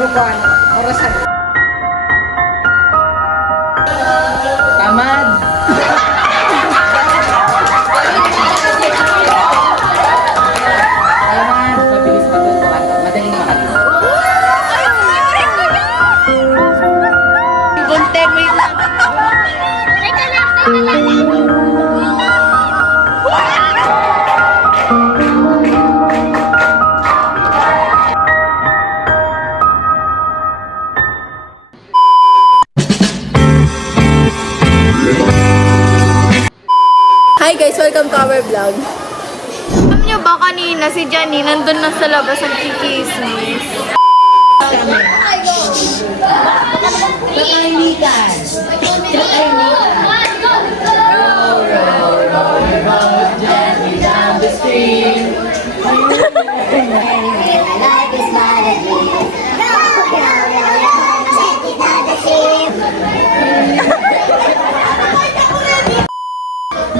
grupuan. Orasan. Tamad. Tamad. Mabilis matutuan. Madaling makalis. Bunte, wait lang. Hi guys, welcome to our vlog. Alam niyo ba kanina si Janine nandun na sa labas ang kikismis?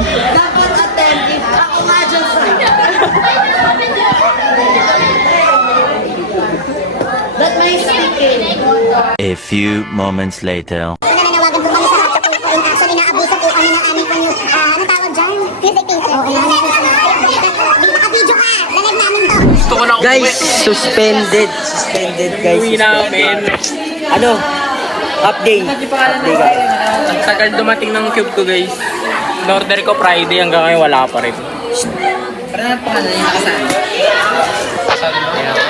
Dapat attentive. Ako nga dyan sa. That may speaking. A few moments later. Nananawagan po kami sa yung actually naabuso po kami ng aming panyo. Ano tawag dyan? Music teacher. Oo, naka-video ka. Live namin to. Guys, suspended. Suspended, guys. Uwi namin. Ano? Update. Update ka. Ang tagal dumating ng cube ko, guys. In-order ko Friday hanggang ngayon wala pa rin. Parang pangalan yung nakasama.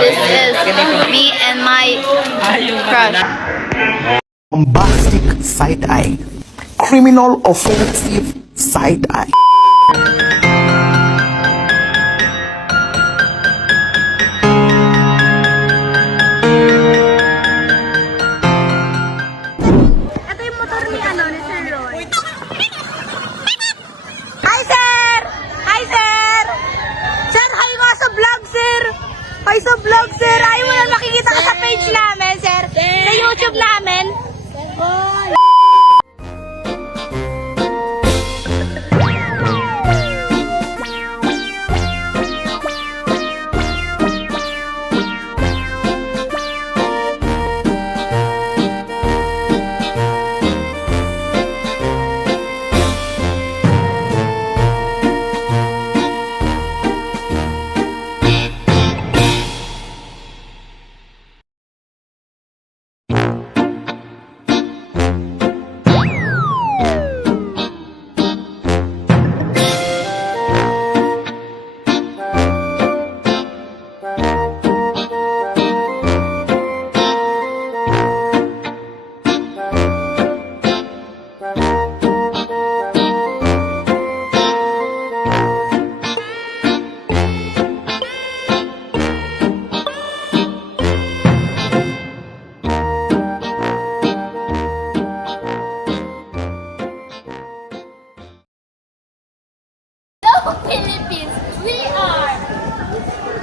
This is me and my crush. Bombastic side eye, criminal offensive side eye. Ito yung motor ni Sir Roy. Hi, sir! Hi, sir! Sir, hi nga sa vlog, sir! Hi sa vlog, sir! Ay mo na makikita ka sa page namin, sir! Sa YouTube namin! Philippines, we are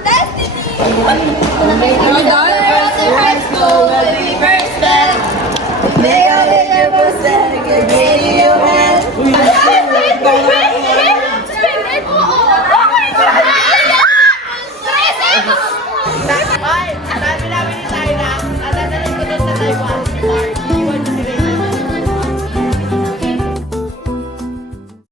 Destiny! We're at high school.